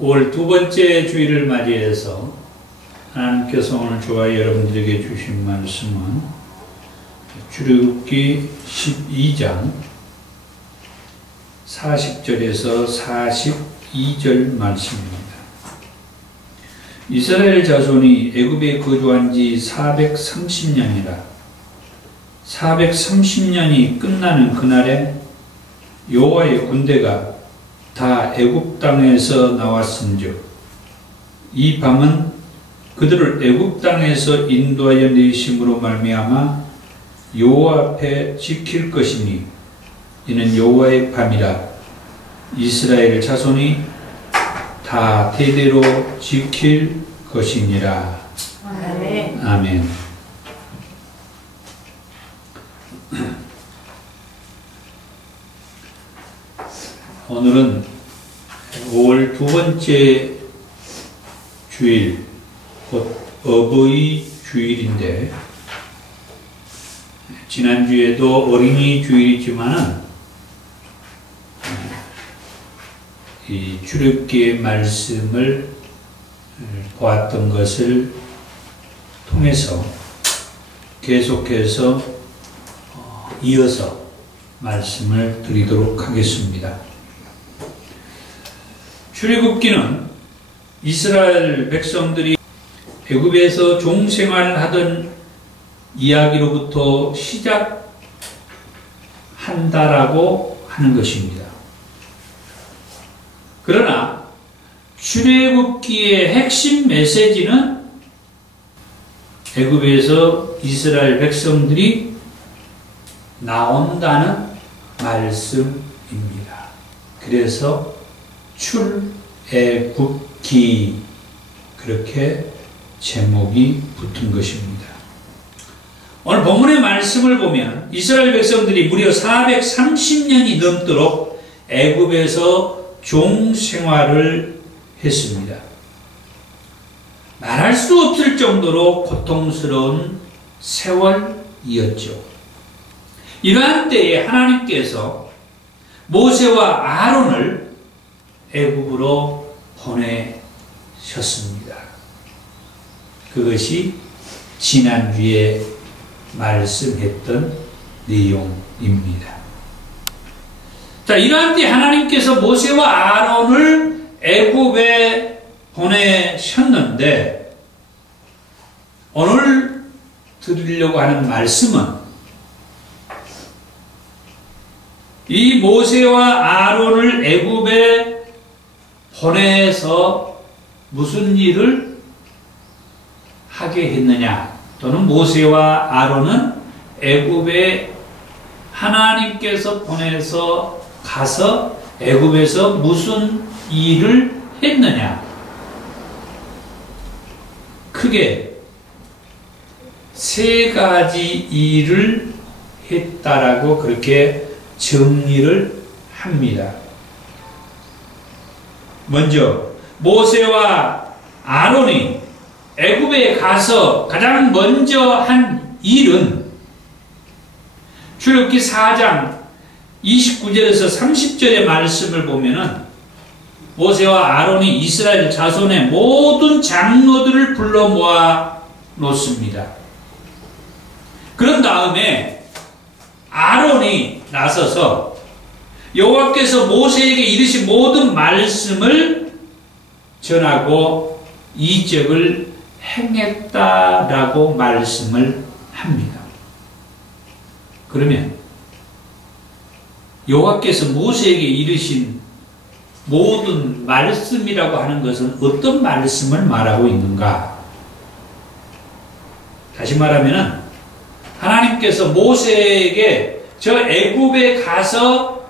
5월 두 번째 주일을 맞이해서 하나님께서 오늘 저와 여러분들에게 주신 말씀은 출애굽기 12장 40절에서 42절 말씀입니다. 이스라엘 자손이 애굽에 거주한 지 430년이라 430년이 끝나는 그날에 여호와의 군대가 다 애굽 땅에서 나왔은즉 이 밤은 그들을 애굽 땅에서 인도하여 내심으로 말미암아 여호와 앞에 지킬 것이니 이는 여호와의 밤이라 이스라엘 자손이 다 대대로 지킬 것이니라. 아멘. 아멘. 오늘은 5월 두 번째 주일, 곧 어버이 주일인데, 지난주에도 어린이 주일이지만 이 출애굽기의 말씀을 보았던 것을 통해서 계속해서 이어서 말씀을 드리도록 하겠습니다. 출애굽기는 이스라엘 백성들이 애굽에서 종생활을 하던 이야기로부터 시작한다라고 하는 것입니다. 그러나 출애굽기의 핵심 메시지는 애굽에서 이스라엘 백성들이 나온다는 말씀입니다. 그래서 출애굽기 그렇게 제목이 붙은 것입니다. 오늘 본문의 말씀을 보면 이스라엘 백성들이 무려 430년이 넘도록 애굽에서 종생활을 했습니다. 말할 수 없을 정도로 고통스러운 세월이었죠. 이러한 때에 하나님께서 모세와 아론을 애굽으로 보내셨습니다. 그것이 지난주에 말씀했던 내용입니다. 자, 이러한 때 하나님께서 모세와 아론을 애굽에 보내셨는데 오늘 드리려고 하는 말씀은 이 모세와 아론을 애굽에 보내서 무슨 일을 하게 했느냐, 또는 모세와 아론은 애굽에 하나님께서 보내서 가서 애굽에서 무슨 일을 했느냐, 크게 세 가지 일을 했다라고 그렇게 정리를 합니다. 먼저 모세와 아론이 애굽에 가서 가장 먼저 한 일은 출애굽기 4장 29절에서 30절의 말씀을 보면은 모세와 아론이 이스라엘 자손의 모든 장로들을 불러 모아 놓습니다. 그런 다음에 아론이 나서서 여호와께서 모세에게 이르신 모든 말씀을 전하고 이적을 행했다라고 말씀을 합니다. 그러면 여호와께서 모세에게 이르신 모든 말씀이라고 하는 것은 어떤 말씀을 말하고 있는가? 다시 말하면 하나님께서 모세에게 저 애굽에 가서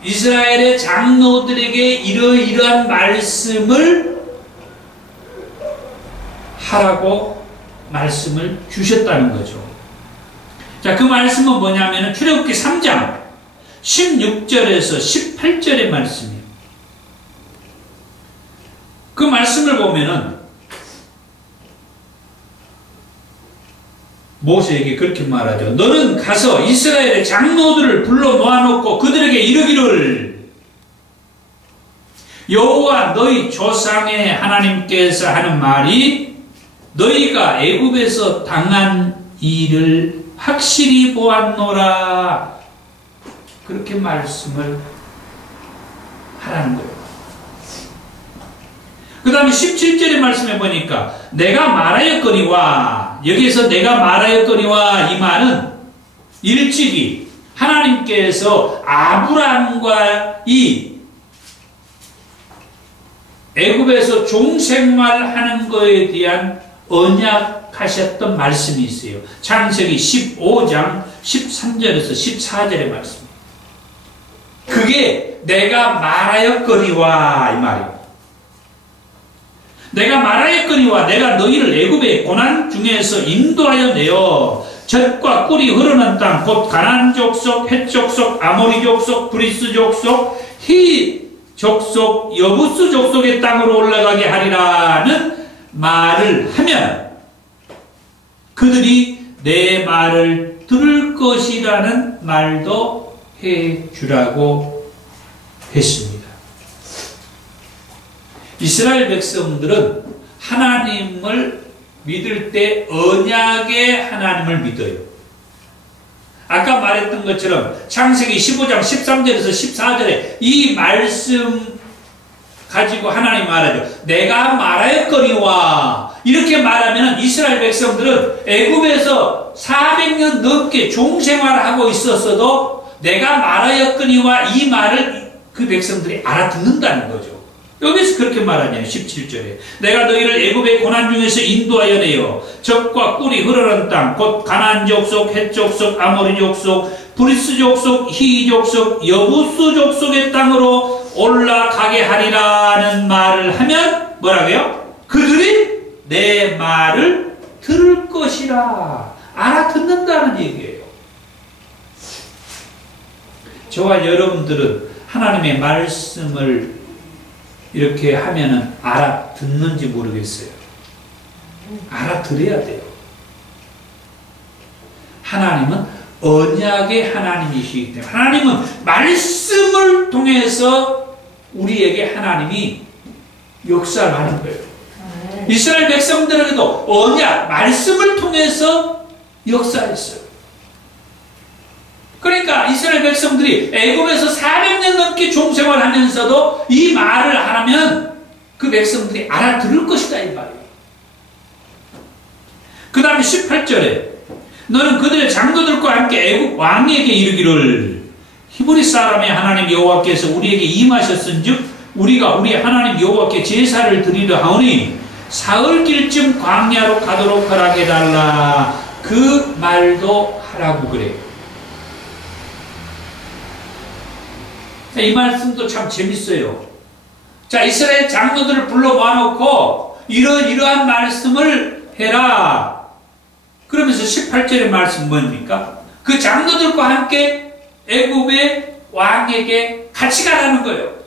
이스라엘의 장로들에게 이러이러한 말씀을 하라고 말씀을 주셨다는 거죠. 자, 그 말씀은 뭐냐면 출애굽기 3장 16절에서 18절의 말씀이에요. 그 말씀을 보면은 모세에게 그렇게 말하죠. 너는 가서 이스라엘의 장로들을 불러 모아놓고 그들에게 이르기를 여호와 너희 조상의 하나님께서 하는 말이 너희가 애굽에서 당한 일을 확실히 보았노라. 그렇게 말씀을 하라는 거예요. 그 다음에 17절의 말씀에 보니까 내가 말하였거니와, 여기에서 내가 말하였거니와 이 말은 일찍이 하나님께서 아브라함과 이 애굽에서 종생활하는 것에 대한 언약하셨던 말씀이 있어요. 창세기 15장 13절에서 14절의 말씀. 그게 내가 말하였거니와 이 말이에요. 내가 말하였거니와 내가 너희를 애굽의 고난 중에서 인도하여 내어 젖과 꿀이 흐르는 땅 곧 가나안 족속, 헷 족속, 아모리 족속, 브리스 족속, 히 족속, 여부스 족속의 땅으로 올라가게 하리라는 말을 하면 그들이 내 말을 들을 것이라는 말도 해주라고 했습니다. 이스라엘 백성들은 하나님을 믿을 때 언약의 하나님을 믿어요. 아까 말했던 것처럼 창세기 15장 13절에서 14절에 이 말씀 가지고 하나님 말하죠. 내가 말하였거니와 이렇게 말하면 이스라엘 백성들은 애굽에서 400년 넘게 종생활하고 있었어도 내가 말하였거니와 이 말을 그 백성들이 알아듣는다는 거죠. 여기서 그렇게 말하냐면 17절에 내가 너희를 애굽의 고난 중에서 인도하여 내어 젖과 꿀이 흐르는 땅 곧 가나안 족속, 헷 족속, 아모리 족속, 브리스 족속, 히 족속, 여부스 족속의 땅으로 올라가게 하리라는 말을 하면 뭐라고요? 그들이 내 말을 들을 것이라. 알아듣는다는 얘기예요. 저와 여러분들은 하나님의 말씀을 이렇게 하면은 알아듣는지 모르겠어요. 알아들어야 돼요. 하나님은 언약의 하나님이시기 때문에 하나님은 말씀을 통해서 우리에게 하나님이 역사를 하는 거예요. 이스라엘 백성들에게도 언약, 말씀을 통해서 역사했어요. 그러니까 이스라엘 백성들이 애굽에서 400년 넘게 종생활하면서도 이 말을 하면 그 백성들이 알아들을 것이다 이 말이에요. 그 다음에 18절에 너는 그들의 장로들과 함께 애굽 왕에게 이르기를 히브리 사람의 하나님 여호와께서 우리에게 임하셨은즉 우리가 우리 하나님 여호와께 제사를 드리려 하오니 사흘길쯤 광야로 가도록 허락해달라. 그 말도 하라고 그래요. 이 말씀도 참 재밌어요. 자, 이스라엘 장로들을 불러 모아놓고 이러한 말씀을 해라. 그러면서 18절의 말씀 뭡니까? 그 장로들과 함께 애굽의 왕에게 같이 가라는 거예요.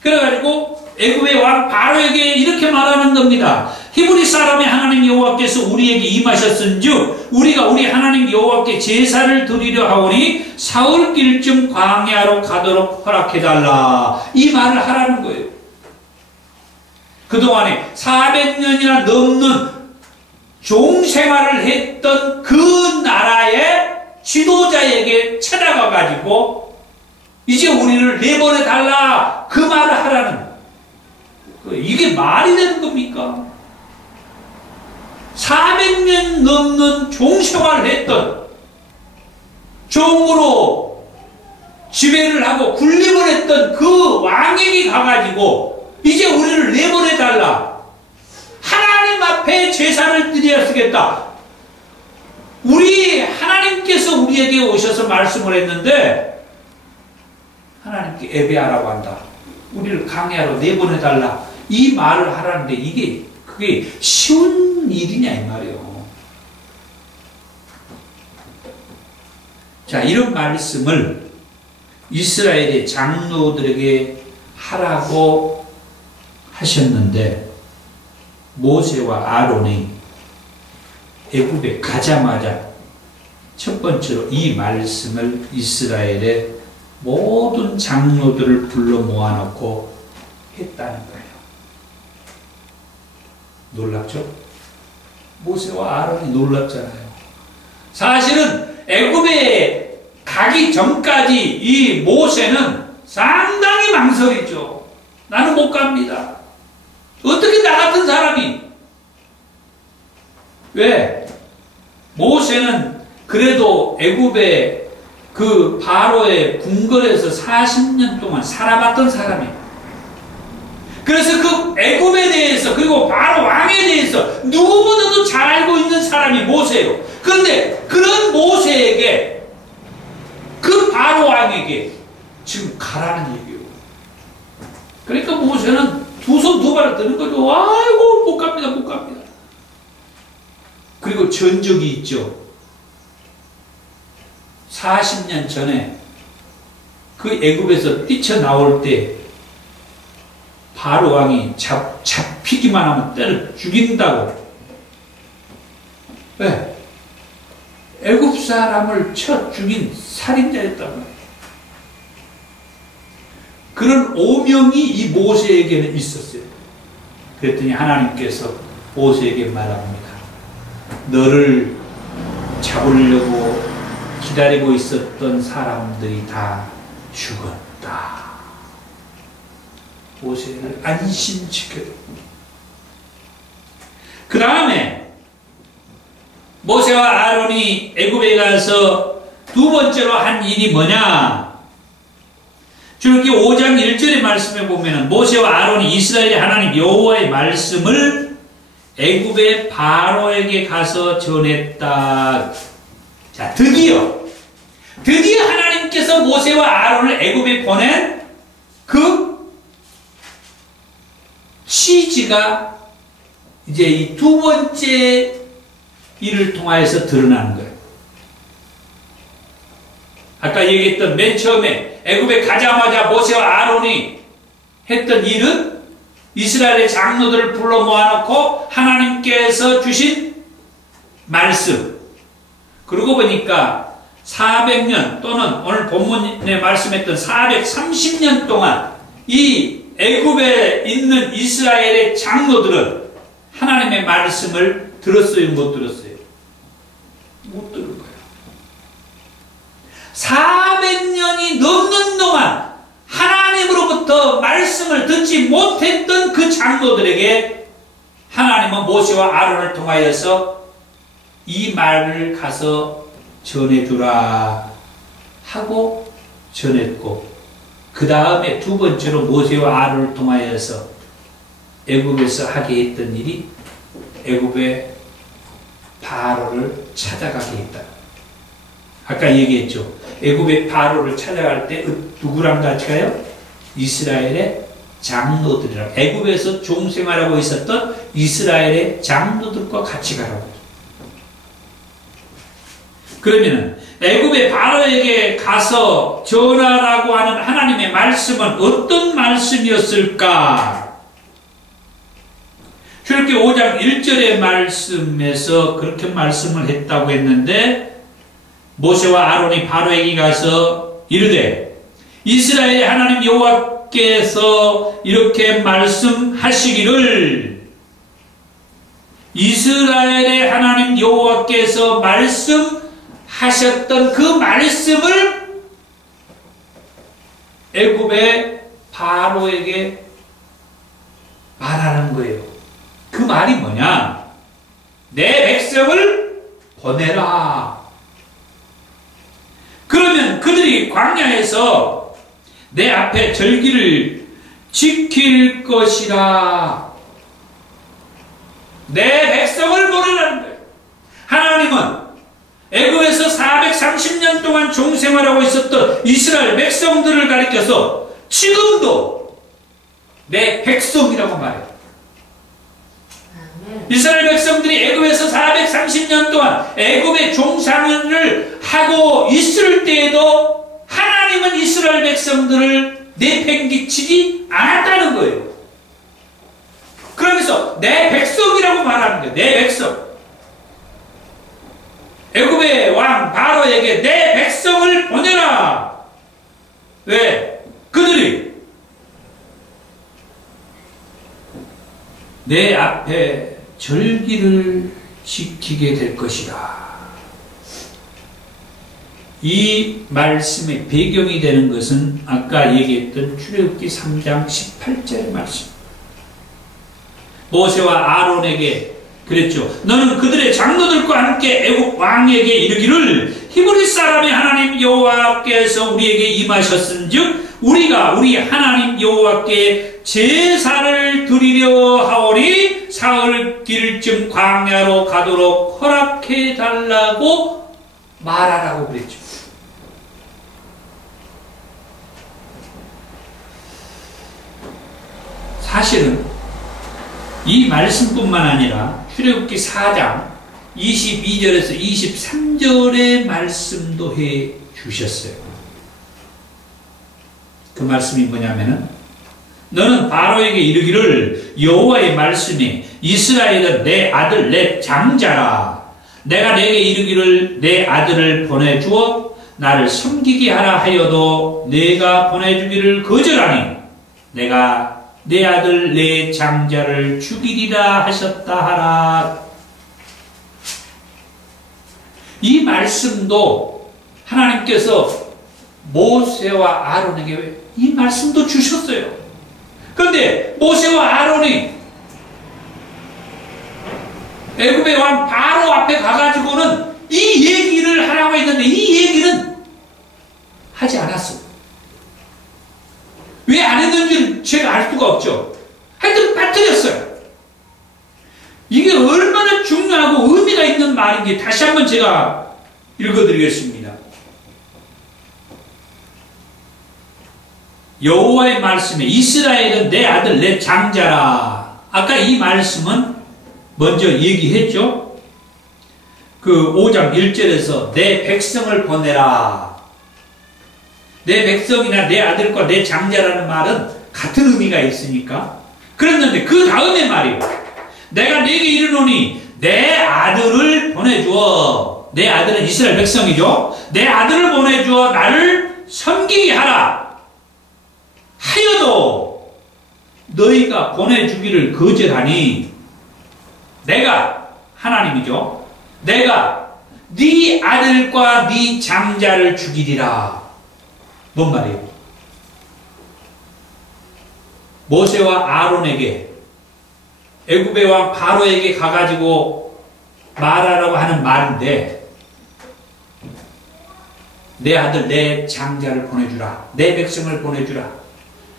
그래가지고 애굽의 왕 바로에게 이렇게 말하는 겁니다. 히브리 사람의 하나님 여호와께서 우리에게 임하셨은즉 우리가 우리 하나님 여호와께 제사를 드리려 하오니 사흘길쯤 광야로 가도록 허락해달라. 이 말을 하라는 거예요. 그동안에 400년이나 넘는 종생활을 했던 그 나라의 지도자에게 찾아가가지고 이제 우리를 내보내달라. 그 말을 하라는 거예요. 이게 말이 되는 겁니까? 400년 넘는 종생활을 했던 종으로 지배를 하고 군림을 했던 그 왕에게 가가지고 이제 우리를 내보내달라. 하나님 앞에 제사를 드려야 쓰겠다. 우리 하나님께서 우리에게 오셔서 말씀을 했는데 하나님께 예배하라고 한다. 우리를 광야로 내보내달라. 이 말을 하라는데 그게 쉬운 일이냐 이 말이에요. 자, 이런 말씀을 이스라엘의 장로들에게 하라고 하셨는데 모세와 아론이 애굽에 가자마자 첫 번째로 이 말씀을 이스라엘의 모든 장로들을 불러 모아놓고 했다는 거예요. 놀랍죠? 모세와 아론이 놀랍잖아요. 사실은 애굽에 가기 전까지 이 모세는 상당히 망설이죠. 나는 못 갑니다. 어떻게 나 같은 사람이? 왜? 모세는 그래도 애굽의 그 바로의 궁궐에서 40년 동안 살아봤던 사람이에요. 그래서 그 애굽에 대해서 그리고 바로 왕에 대해서 누구보다도 잘 알고 있는 사람이 모세예요. 그런데 그런 모세에게 그 바로 왕에게 지금 가라는 얘기예요. 그러니까 모세는 두 손 두 발을 드는 거죠. 아이고 못 갑니다, 못 갑니다. 그리고 전적이 있죠. 40년 전에 그 애굽에서 뛰쳐나올 때 바로 왕이 잡히기만 하면 때려 죽인다고. 왜? 애굽 사람을 쳐 죽인 살인자였단 말이에요. 그런 오명이 이 모세에게는 있었어요. 그랬더니 하나님께서 모세에게 말합니다. 너를 잡으려고 기다리고 있었던 사람들이 다 죽었다. 모세를 안심시켜요. 그 다음에 모세와 아론이 애굽에 가서 두 번째로 한 일이 뭐냐? 출애굽기 5장 1절의 말씀에 보면은 모세와 아론이 이스라엘의 하나님 여호와의 말씀을 애굽의 바로에게 가서 전했다. 자, 드디어 하나님께서 모세와 아론을 애굽에 보낸 그 취지가 이제 이 두 번째 일을 통하여서 드러나는 거예요. 아까 얘기했던 맨 처음에 애굽에 가자마자 모세와 아론이 했던 일은 이스라엘의 장로들을 불러 모아놓고 하나님께서 주신 말씀. 그러고 보니까 400년 또는 오늘 본문에 말씀했던 430년 동안 이 애굽에 있는 이스라엘의 장로들은 하나님의 말씀을 들었어요? 못 들었어요? 못 들은 거예요. 400년이 넘는 동안 하나님으로부터 말씀을 듣지 못했던 그 장로들에게 하나님은 모세와 아론을 통하여서 이 말을 가서 전해주라 하고 전했고, 그 다음에 두 번째로 모세와 아론을 통하여서 애굽에서 하게 했던 일이 애굽의 바로를 찾아가게 했다. 아까 얘기했죠. 애굽의 바로를 찾아갈 때 누구랑 같이 가요? 이스라엘의 장로들이랑, 애굽에서 종생활하고 있었던 이스라엘의 장로들과 같이 가라고. 그러면은 애굽의 바로에게 가서 전하라고 하는 하나님의 말씀은 어떤 말씀이었을까? 출애굽기 5장 1절의 말씀에서 그렇게 말씀을 했다고 했는데, 모세와 아론이 바로에게 가서 이르되 이스라엘의 하나님 여호와께서 이렇게 말씀하시기를, 이스라엘의 하나님 여호와께서 말씀하셨던 그 말씀을 애굽의 바로에게 말하는 거예요. 그 말이 뭐냐? 내 백성을 보내라. 그러면 그들이 광야에서 내 앞에 절기를 지킬 것이라. 내 백성을 보내라는 거예요. 하나님은 애굽에서 430년 동안 종생활하고 있었던 이스라엘 백성들을 가리켜서 지금도 내 백성이라고 말해요. 이스라엘 백성들이 애굽에서 430년 동안 애굽의 종상을 하고 있을 때에도 하나님은 이스라엘 백성들을 내팽개치지 않았다는 거예요. 그러면서 내 백성이라고 말하는 거예요. 내 백성. 애굽의 왕 바로에게 내 백성을 보내라. 왜? 그들이 내 앞에 절기를 지키게 될 것이다. 이 말씀의 배경이 되는 것은 아까 얘기했던 출애굽기 3장 18절의 말씀. 모세와 아론에게 그랬죠. 너는 그들의 장로들과 함께 애국 왕에게 이르기를 히브리 사람의 하나님 여호와께서 우리에게 임하셨은즉 우리가 우리 하나님 여호와께 제사를 드리려 하오니 사흘 길쯤 광야로 가도록 허락해 달라고 말하라고 그랬죠. 사실은 이 말씀뿐만 아니라 출애굽기 4장 22절에서 23절의 말씀도 해 주셨어요. 그 말씀이 뭐냐면은 너는 바로에게 이르기를 여호와의 말씀이 이스라엘은 내 아들 내 장자라. 내가 내게 이르기를 내 아들을 보내주어 나를 섬기게 하라 하여도 내가 보내주기를 거절하니 내가 내 아들 내 장자를 죽이리라 하셨다 하라. 이 말씀도 하나님께서 모세와 아론에게 이 말씀도 주셨어요. 그런데 모세와 아론이 애굽의 왕 바로 앞에 가가지고는 이 얘기를 하라고 했는데 이 얘기는 하지 않았어요. 왜 안 했는지는 제가 알 수가 없죠. 하여튼 빠뜨렸어요. 이게 얼마나 중요하고 의미가 있는 말인지 다시 한번 제가 읽어드리겠습니다. 여호와의 말씀에 이스라엘은 내 아들 내 장자라. 아까 이 말씀은 먼저 얘기했죠. 그 5장 1절에서 내 백성을 보내라. 내 백성이나 내 아들과 내 장자라는 말은 같은 의미가 있으니까. 그랬는데 그 다음에 말이요. 내가 네게 이르노니 내 아들을 보내주어. 내 아들은 이스라엘 백성이죠. 내 아들을 보내주어 나를 섬기게 하라. 하여도 너희가 보내주기를 거절하니 내가 하나님이죠. 내가 네 아들과 네 장자를 죽이리라. 뭔 말이에요? 모세와 아론에게 애굽의 왕 바로에게 가가지고 말하라고 하는 말인데 내 아들 내 장자를 보내주라. 내 백성을 보내주라.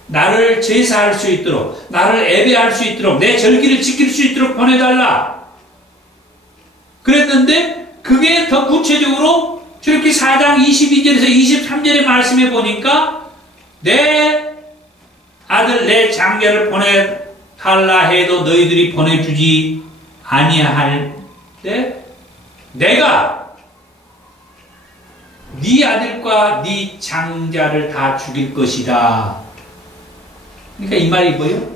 나를 제사할 수 있도록 나를 예배할 수 있도록 내 절기를 지킬 수 있도록 보내달라. 그랬는데 그게 더 구체적으로 출애굽기 4장 22절에서 23절의 말씀에 보니까 내 아들 내 장자를 보내달라 해도 너희들이 보내주지 아니할 때 내가 네 아들과 네 장자를 다 죽일 것이다. 그러니까 이 말이 뭐예요?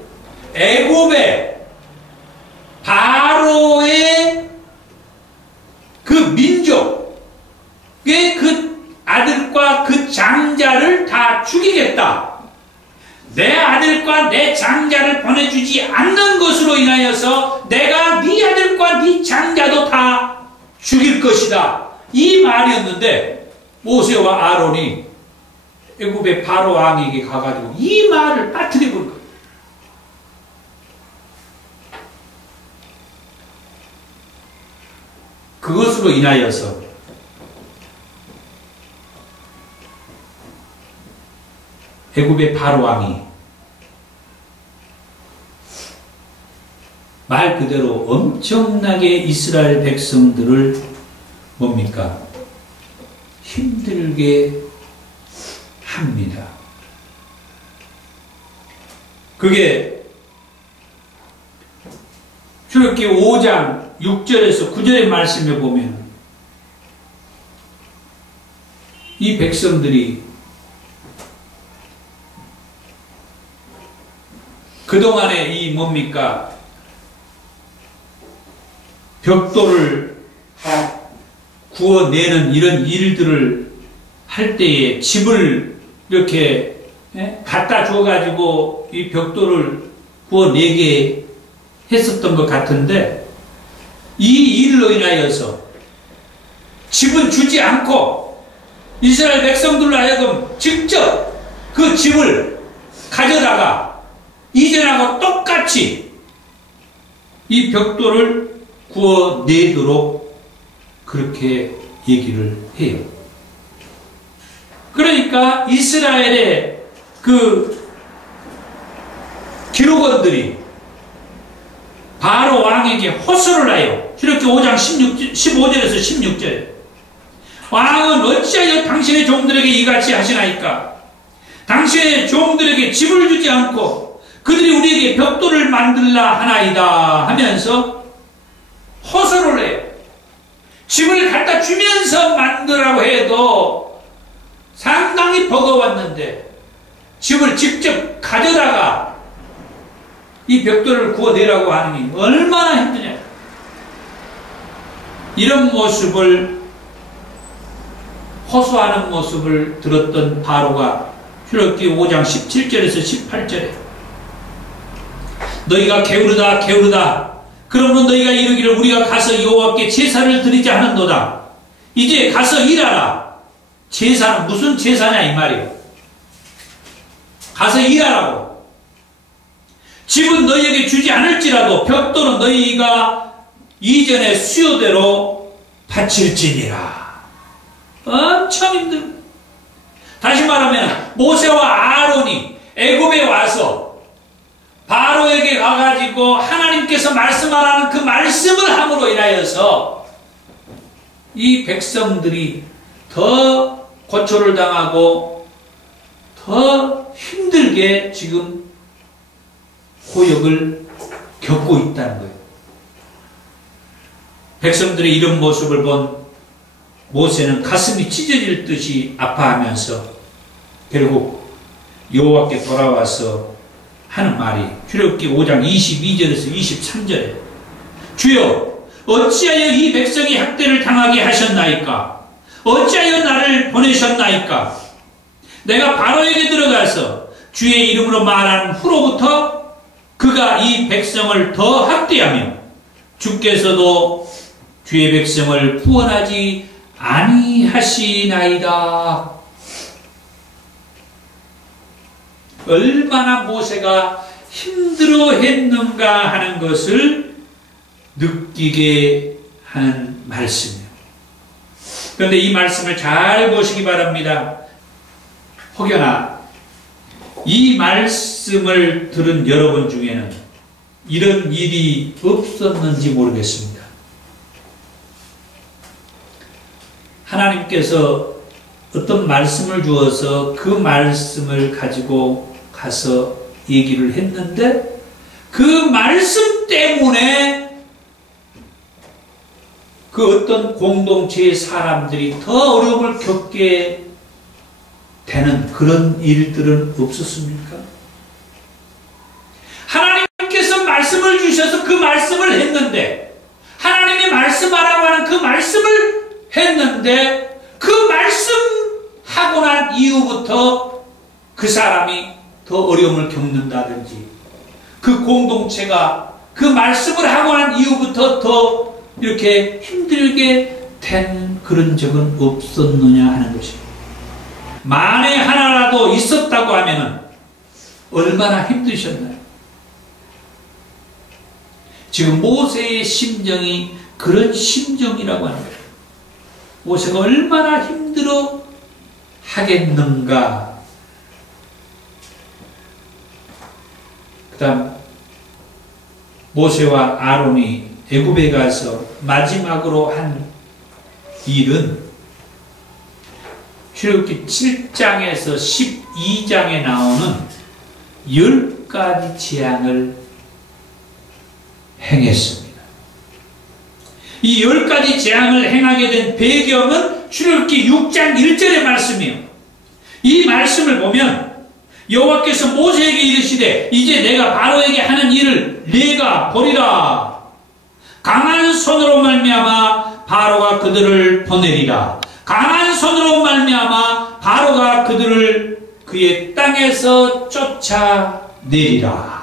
애굽의 바로의 그 민족의 그 아들과 그 장자를 다 죽이겠다. 내 아들과 내 장자를 보내주지 않는 것으로 인하여서 내가 네 아들과 네 장자도 다 죽일 것이다. 이 말이었는데 모세와 아론이 애굽의 바로 왕에게 가가지고 이 말을 빠뜨려 본 거예요. 그것으로 인하여서 애굽의 바로 왕이 말 그대로 엄청나게 이스라엘 백성들을 뭡니까? 힘들게 합니다. 그게 출애굽기 5장 6절에서 9절의 말씀에 보면 이 백성들이 그동안에 이 뭡니까? 벽돌을 구워내는 이런 일들을 할 때에 집을 이렇게 갖다 줘가지고 이 벽돌을 구워내게 했었던 것 같은데 이 일로 인하여서 집은 주지 않고 이스라엘 백성들로 하여금 직접 그 집을 가져다가 이전하고 똑같이 이 벽돌을 구워내도록 그렇게 얘기를 해요. 그러니까 이스라엘의 그 기록원들이 바로 왕에게 호소를 하여 이렇게 5장 15절에서 16절에 왕은 어찌하여 당신의 종들에게 이같이 하시나이까? 당신의 종들에게 집을 주지 않고 그들이 우리에게 벽돌을 만들라 하나이다 하면서 호소를 해요. 집을 갖다 주면서 만들라고 해도 상당히 버거웠는데 집을 직접 가져다가 이 벽돌을 구워내라고 하느니 얼마나 힘드냐. 이런 모습을 호소하는 모습을 들었던 바로가 출애굽기 5장 17절에서 18절에 너희가 게으르다 게으르다 그러므로 너희가 이르기를 우리가 가서 여호와께 제사를 드리자 하는도다. 이제 가서 일하라. 제사는 무슨 제사냐 이 말이에요. 가서 일하라고. 집은 너희에게 주지 않을지라도 벽돌은 너희가 이전의 수요대로 바칠지니라. 엄청 힘들어. 다시 말하면 모세와 아론이 애굽에 와서 바로에게 가가지고 하나님께서 말씀하라는 그 말씀을 함으로 인하여서 이 백성들이 더 고초를 당하고 더 힘들게 지금 고역을 겪고 있다는 거예요. 백성들의 이런 모습을 본 모세는 가슴이 찢어질 듯이 아파하면서 결국 여호와께 돌아와서 하는 말이 출애굽기 5장 22절에서 23절에 주여 어찌하여 이 백성이 학대를 당하게 하셨나이까? 어찌하여 나를 보내셨나이까? 내가 바로에게 들어가서 주의 이름으로 말한 후로부터 그가 이 백성을 더 학대하며 주께서도 주의 백성을 구원하지 아니하시나이다. 얼마나 모세가 힘들어했는가 하는 것을 느끼게 하는 말씀이에요. 그런데 이 말씀을 잘 보시기 바랍니다. 혹여나 이 말씀을 들은 여러분 중에는 이런 일이 없었는지 모르겠습니다. 하나님께서 어떤 말씀을 주어서 그 말씀을 가지고 가서 얘기를 했는데 그 말씀 때문에 그 어떤 공동체의 사람들이 더 어려움을 겪게 되는 그런 일들은 없었습니까? 하나님께서 말씀을 주셔서 그 말씀을 했는데 하나님이 말씀하라고 하는 그 말씀을 했는데 그 말씀하고 난 이후부터 그 사람이 더 어려움을 겪는다든지 그 공동체가 그 말씀을 하고 난 이후부터 더 이렇게 힘들게 된 그런 적은 없었느냐 하는 것입니다. 만에 하나라도 있었다고 하면 얼마나 힘드셨나요? 지금 모세의 심정이 그런 심정이라고 하는 거예요. 모세가 얼마나 힘들어 하겠는가. 그 다음 모세와 아론이 애굽에 가서 마지막으로 한 일은 출애굽기 7장에서 12장에 나오는 10가지 재앙을 행했습니다. 이 10가지 재앙을 행하게 된 배경은 출애굽기 6장 1절의 말씀이에요. 이 말씀을 보면 여호와께서 모세에게 이르시되 이제 내가 바로에게 하는 일을 네가 보리라. 강한 손으로 말미암아 바로가 그들을 보내리라. 강한 손으로 말미암아 바로가 그들을 그의 땅에서 쫓아내리라.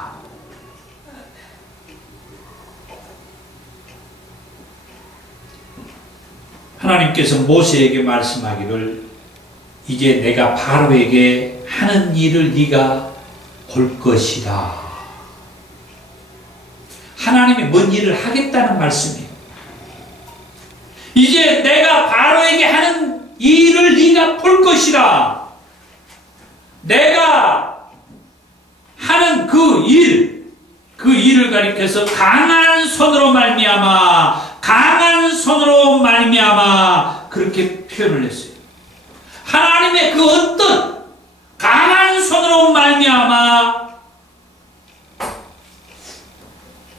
하나님께서 모세에게 말씀하기를 이제 내가 바로에게 하는 일을 네가 볼 것이다. 하나님이 뭔 일을 하겠다는 말씀이에요. 이제 내가 바로에게 하는 일을 네가 볼 것이다. 내가 하는 그 일을 가리켜서 강한 손으로 말미암아, 강한 손으로 말미암아 그렇게 표현을 했어요. 하나님의 그 어떤 강한 손으로 말미암아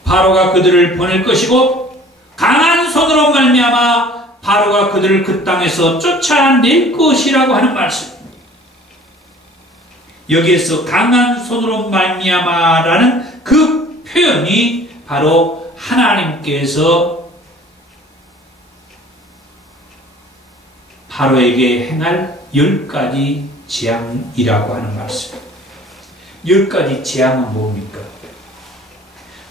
바로가 그들을 보낼 것이고, 강한 손으로 말미암아 바로가 그들을 그 땅에서 쫓아낼 것이라고 하는 말씀. 여기에서 강한 손으로 말미암아라는 그 표현이 바로 하나님께서 바로에게 행할 10가지 재앙이라고 하는 말씀. 10가지 재앙은 뭡니까?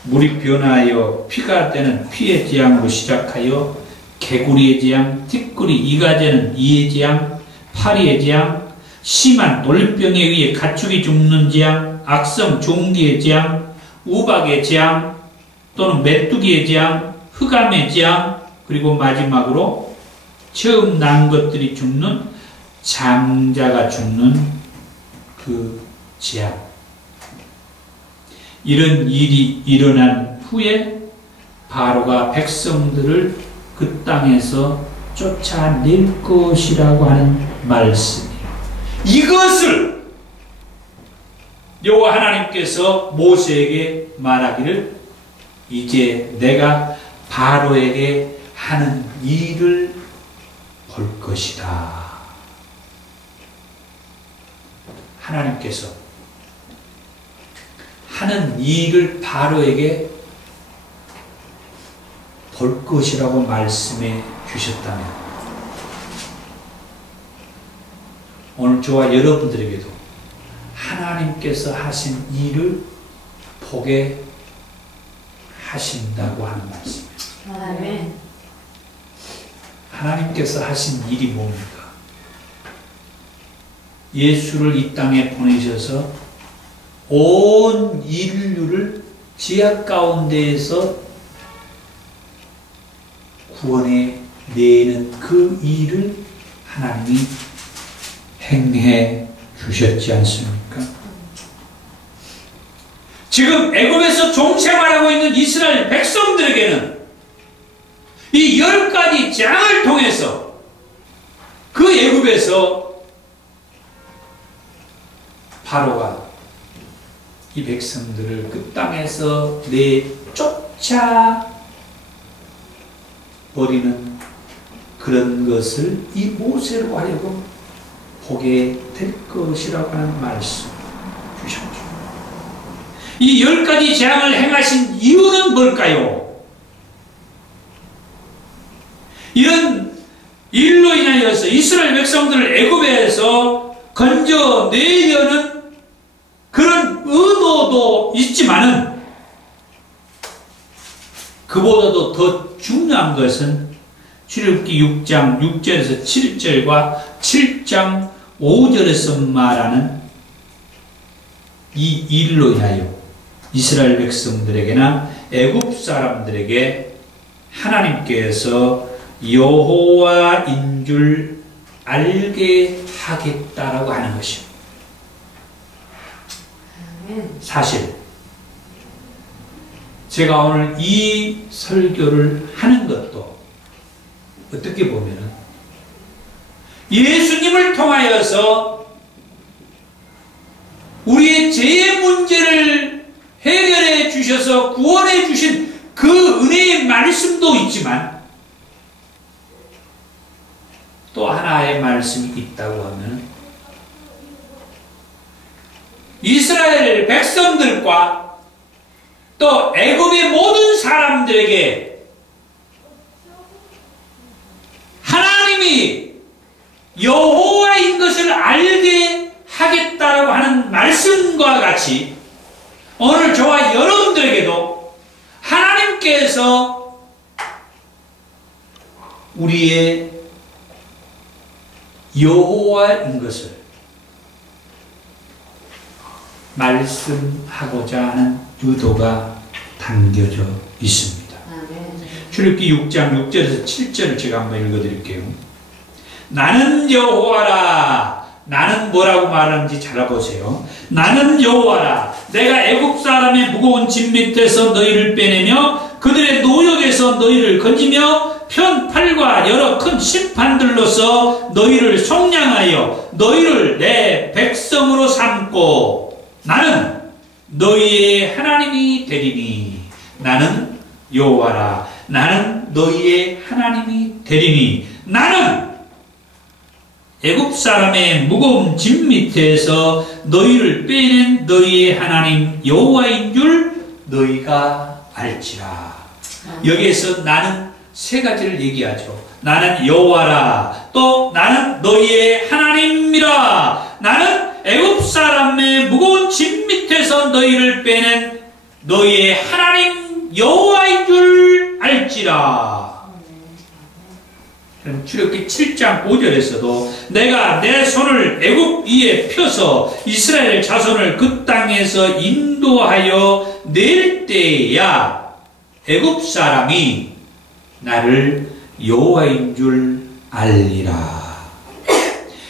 물이 변하여 피가 되는 피의 재앙으로 시작하여 개구리의 재앙, 티끌이 이가 되는 이의 재앙, 파리의 재앙, 심한 돌병에 의해 가축이 죽는 재앙, 악성 종기의 재앙, 우박의 재앙, 또는 메뚜기의 재앙, 흑암의 재앙, 그리고 마지막으로 처음 난 것들이 죽는 장자가 죽는 그 재앙. 이런 일이 일어난 후에 바로가 백성들을 그 땅에서 쫓아낼 것이라고 하는 말씀이에요. 이것을 여호와 하나님께서 모세에게 말하기를 이제 내가 바로에게 하는 일을 볼 것이다. 하나님께서 하는 일을 바로에게 볼 것이라고 말씀해 주셨다면 오늘 저와 여러분들에게도 하나님께서 하신 일을 보게 하신다고 하는 말씀이에요. 아멘. 하나님께서 하신 일이 뭡니까? 예수를 이 땅에 보내셔서 온 인류를 죄악 가운데에서 구원해 내는 그 일을 하나님이 행해 주셨지 않습니까? 지금 애굽에서 종생활하고 있는 이스라엘 백성들에게는 이 10가지 재앙을 통해서 그 애굽에서 바로가 이 백성들을 그 땅에서 내쫓아 버리는 그런 것을 이 모세로 하여금 보게 될 것이라고 하는 말씀 주셨죠. 이 10가지 재앙을 행하신 이유는 뭘까요? 이런 일로 인하여서 이스라엘 백성들을 애굽에서 건져내려는 그런 의도도 있지만은 그보다도 더 중요한 것은 출애굽기 6장 6절에서 7절과 7장 5절에서 말하는 이 일로 인하여 이스라엘 백성들에게나 애굽 사람들에게 하나님께서 여호와인 줄 알게 하겠다라고 하는 것입니다. 사실 제가 오늘 이 설교를 하는 것도 어떻게 보면 예수님을 통하여서 우리의 죄의 문제를 해결해 주셔서 구원해 주신 그 은혜의 말씀도 있지만 또 하나의 말씀이 있다고 하면 이스라엘 백성들과 또 애굽의 모든 사람들에게 하나님이 여호와인 것을 알게 하겠다라고 하는 말씀과 같이 오늘 저와 여러분들에게도 하나님께서 우리의 여호와인 것을 말씀하고자 하는 의도가 담겨져 있습니다. 출애굽기 6장 6절에서 7절을 제가 한번 읽어드릴게요. 나는 여호와라. 나는 뭐라고 말하는지 잘 알아보세요. 나는 여호와라. 내가 애국 사람의 무거운 짐 밑에서 너희를 빼내며 그들의 노역에서 너희를 건지며 편팔과 여러 큰 심판들로서 너희를 속량하여 너희를 내 백성으로 삼고 나는 너희의 하나님이 되리니. 나는 여호와라. 나는 너희의 하나님이 되리니. 나는 애굽 사람의 무거운 짐 밑에서 너희를 빼낸 너희의 하나님 여호와인 줄 너희가 알지라. 여기에서 나는 세 가지를 얘기하죠. 나는 여호와라. 또 나는 너희의 하나님이라. 나는 애굽 사람의 무거운 짐 밑에서 너희를 빼낸 너희의 하나님 여호와인 줄 알지라. 출애굽기 7장 5절에서도 내가 내 손을 애굽 위에 펴서 이스라엘 자손을 그 땅에서 인도하여 낼 때야 애굽 사람이 나를 여호와인 줄 알리라.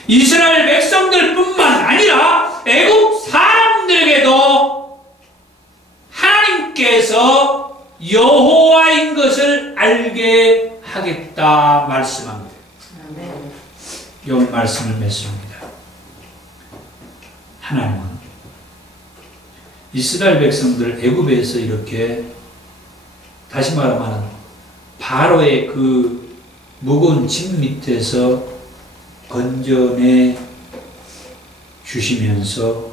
이스라엘 백성들뿐만 아니라 애굽 사람들에게도 하나님께서 여호와인 것을 알게 하겠다 말씀합니다. 이 말씀을 맺습니다. 하나님은 이스라엘 백성들 애굽에서 이렇게 다시 말하면 바로의 그 무거운 짐 밑에서 건져내 주시면서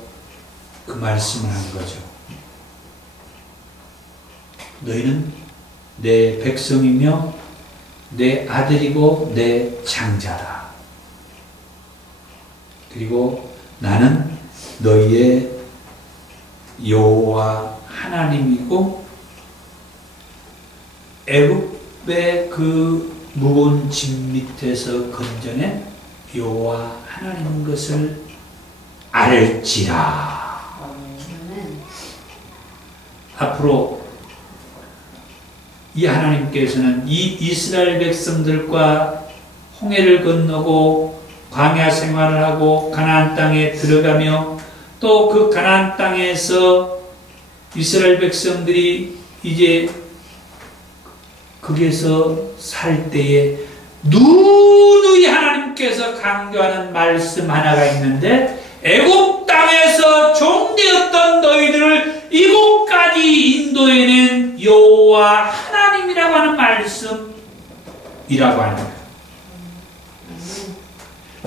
그 말씀을 한 거죠. 너희는 내 백성이며 내 아들이고 내 장자라. 그리고 나는 너희의 여호와 하나님이고 애굽의 그 무거운 짐 밑에서 건져낸 여호와 하나님인 것을 알지라. 앞으로 이 하나님께서는 이 이스라엘 백성들과 홍해를 건너고 광야 생활을 하고 가나안 땅에 들어가며 또 그 가나안 땅에서 이스라엘 백성들이 이제 거기에서 살 때에 누누이 하나님께서 강조하는 말씀 하나가 있는데 애굽 땅에서 종되었던 너희들을 이곳까지 인도해낸 여호와 하나님이라고 하는 말씀이라고 하는 거예요.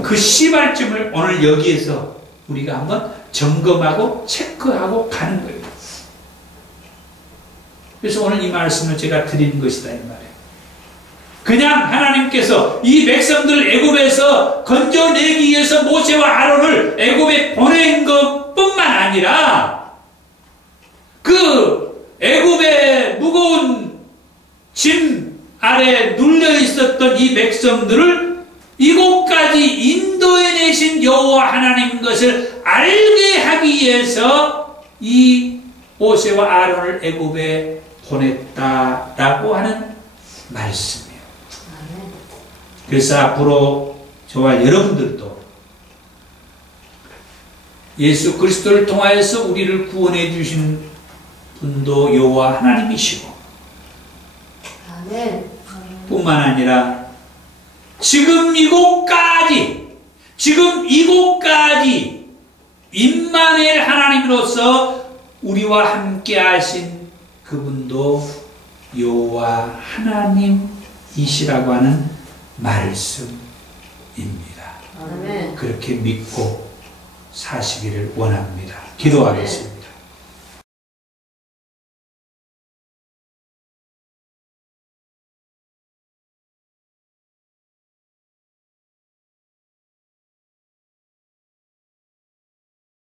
그 시발점을 오늘 여기에서 우리가 한번 점검하고 체크하고 가는 거예요. 그래서 오늘 이 말씀을 제가 드리는 것이다 이 말이에요. 그냥 하나님께서 이 백성들 애굽에서 건져내기 위해서 모세와 아론을 애굽에 보낸 것뿐만 아니라 그 애굽의 무거운 짐 아래 눌려 있었던 이 백성들을 이곳까지 인도해내신 여호와 하나님인 것을 알게 하기 위해서 이 모세와 아론을 애굽에 보냈다라고 하는 말씀이에요. 그래서 앞으로 저와 여러분들도 예수 그리스도를 통하여서 우리를 구원해 주신 분도 여호와 하나님이시고 뿐만 아니라 지금 이곳까지 임마누엘 하나님으로서 우리와 함께 하신 그분도 여호와 하나님이시라고 하는 말씀입니다. 그렇게 믿고 사시기를 원합니다. 기도하겠습니다.